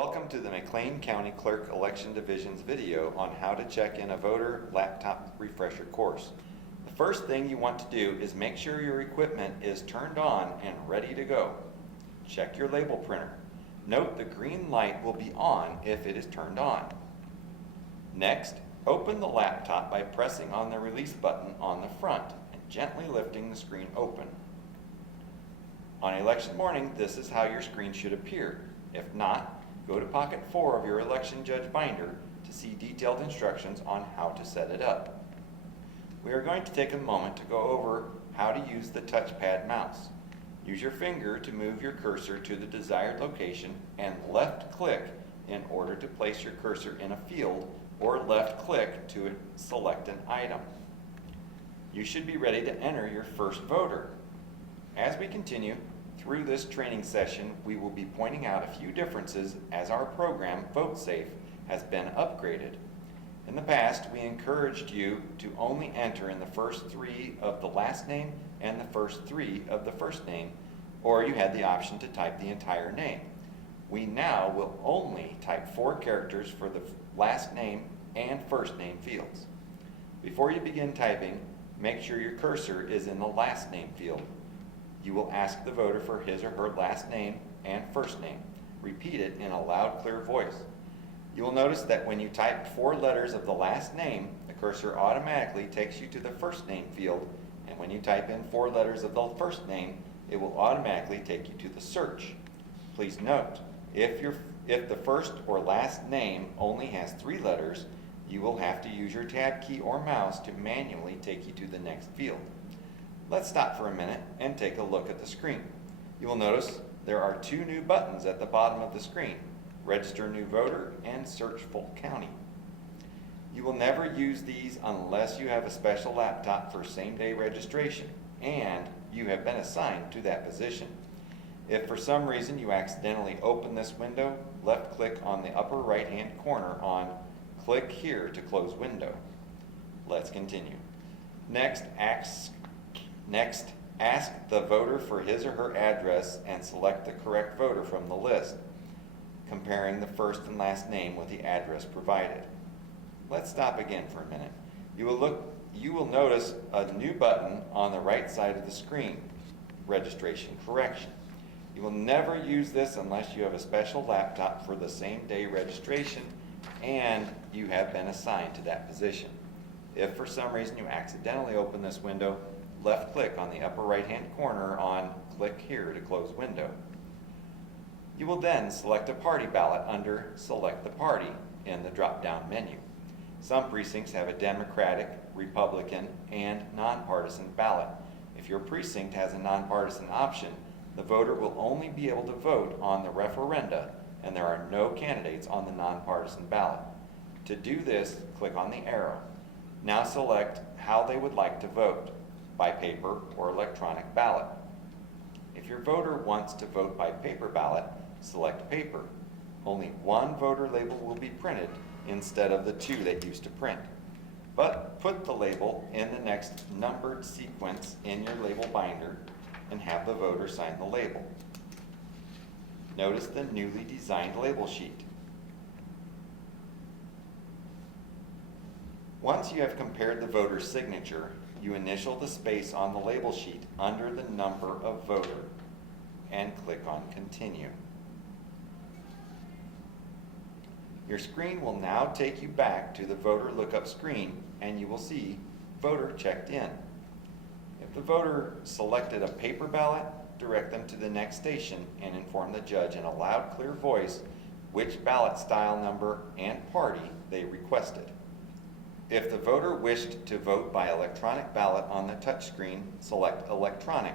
Welcome to the McLean County Clerk Election Division's video on how to check in a voter laptop refresher course. The first thing you want to do is make sure your equipment is turned on and ready to go. Check your label printer. Note the green light will be on if it is turned on. Next, open the laptop by pressing on the release button on the front and gently lifting the screen open. On election morning, this is how your screen should appear. If not, go to Pocket 4 of your election judge binder to see detailed instructions on how to set it up. We are going to take a moment to go over how to use the touchpad mouse. Use your finger to move your cursor to the desired location and left click in order to place your cursor in a field, or left click to select an item. You should be ready to enter your first voter. As we continue through this training session, we will be pointing out a few differences as our program, VOTESAFE, has been upgraded. In the past, we encouraged you to only enter in the first 3 of the last name and the first 3 of the first name, or you had the option to type the entire name. We now will only type 4 characters for the last name and first name fields. Before you begin typing, make sure your cursor is in the last name field. You will ask the voter for his or her last name and first name. Repeat it in a loud, clear voice. You will notice that when you type 4 letters of the last name, the cursor automatically takes you to the first name field, and when you type in 4 letters of the first name, it will automatically take you to the search. Please note, if the first or last name only has 3 letters, you will have to use your tab key or mouse to manually take you to the next field. Let's stop for a minute and take a look at the screen. You will notice there are 2 new buttons at the bottom of the screen: Register New Voter and Search Fulton County. You will never use these unless you have a special laptop for same-day registration and you have been assigned to that position. If for some reason you accidentally open this window, left-click on the upper right-hand corner on Click Here to close window. Let's continue. Next, ask the voter for his or her address and select the correct voter from the list, comparing the first and last name with the address provided. Let's stop again for a minute. You will notice a new button on the right side of the screen, Registration Correction. You will never use this unless you have a special laptop for the same day registration and you have been assigned to that position. If for some reason you accidentally open this window, left click on the upper right hand corner on Click Here to close window. You will then select a party ballot under Select the Party in the drop down menu. Some precincts have a Democratic, Republican, and nonpartisan ballot. If your precinct has a nonpartisan option, the voter will only be able to vote on the referenda, and there are no candidates on the nonpartisan ballot. To do this, click on the arrow. Now select how they would like to vote: by paper or electronic ballot. If your voter wants to vote by paper ballot, select paper. Only 1 voter label will be printed instead of the 2 that used to print. But put the label in the next numbered sequence in your label binder and have the voter sign the label. Notice the newly designed label sheet. Once you have compared the voter's signature, you initial the space on the label sheet under the number of voter and click on Continue. Your screen will now take you back to the voter lookup screen and you will see Voter Checked In. If the voter selected a paper ballot, direct them to the next station and inform the judge in a loud, clear voice which ballot style, number, and party they requested. If the voter wished to vote by electronic ballot on the touchscreen, select Electronic.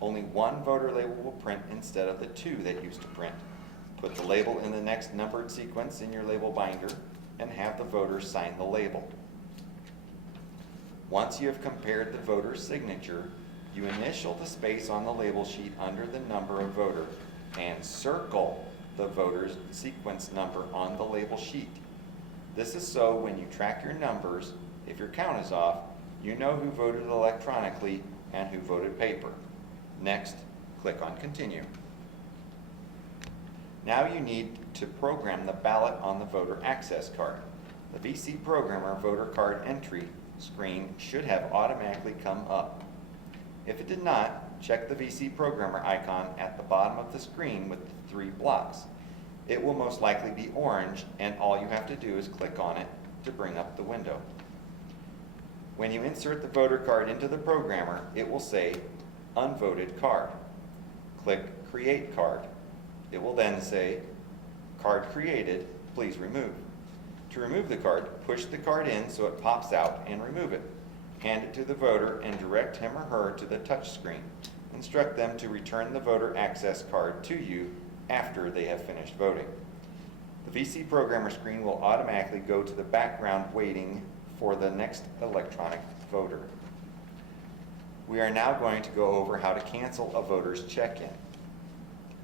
Only 1 voter label will print instead of the 2 that used to print. Put the label in the next numbered sequence in your label binder and have the voter sign the label. Once you have compared the voter's signature, you initial the space on the label sheet under the number of voter and circle the voter's sequence number on the label sheet. This is so when you track your numbers, if your count is off, you know who voted electronically and who voted paper. Next, click on Continue. Now you need to program the ballot on the voter access card. The VC Programmer voter card entry screen should have automatically come up. If it did not, check the VC Programmer icon at the bottom of the screen with the 3 blocks. It will most likely be orange, and all you have to do is click on it to bring up the window. When you insert the voter card into the programmer, it will say Unvoted Card. Click Create Card. It will then say Card created, please remove. To remove the card, push the card in so it pops out and remove it. Hand it to the voter and direct him or her to the touch screen. Instruct them to return the voter access card to you after they have finished voting. The VC Programmer screen will automatically go to the background waiting for the next electronic voter. We are now going to go over how to cancel a voter's check-in.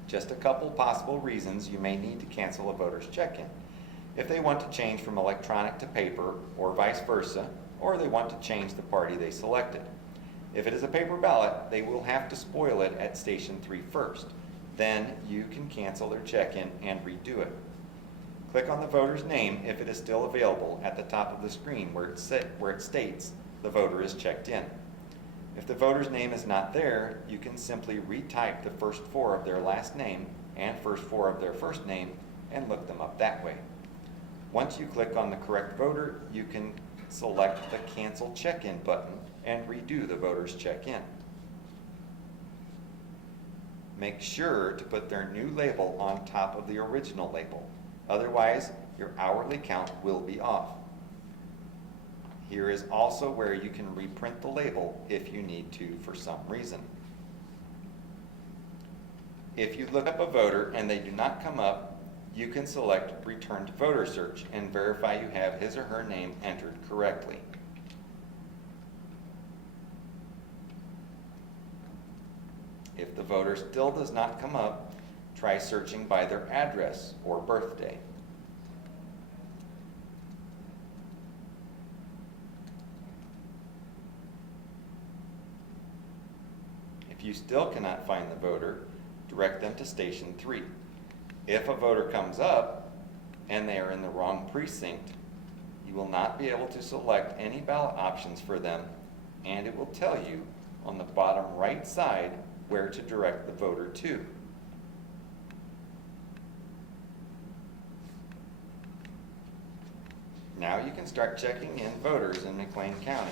Just a couple possible reasons you may need to cancel a voter's check-in. If they want to change from electronic to paper or vice versa, or they want to change the party they selected. If it is a paper ballot, they will have to spoil it at Station 3 first. Then you can cancel their check-in and redo it. Click on the voter's name if it is still available at the top of the screen where it states the voter is checked in. If the voter's name is not there, you can simply retype the first 4 of their last name and first 4 of their first name and look them up that way. Once you click on the correct voter, you can select the Cancel Check-in button and redo the voter's check-in. Make sure to put their new label on top of the original label. Otherwise, your hourly count will be off. Here is also where you can reprint the label if you need to for some reason. If you look up a voter and they do not come up, you can select Return to Voter Search and verify you have his or her name entered correctly. If the voter still does not come up, try searching by their address or birthday. If you still cannot find the voter, direct them to Station 3. If a voter comes up and they are in the wrong precinct, you will not be able to select any ballot options for them, and it will tell you on the bottom right side where to direct the voter to. Now you can start checking in voters in McLean County.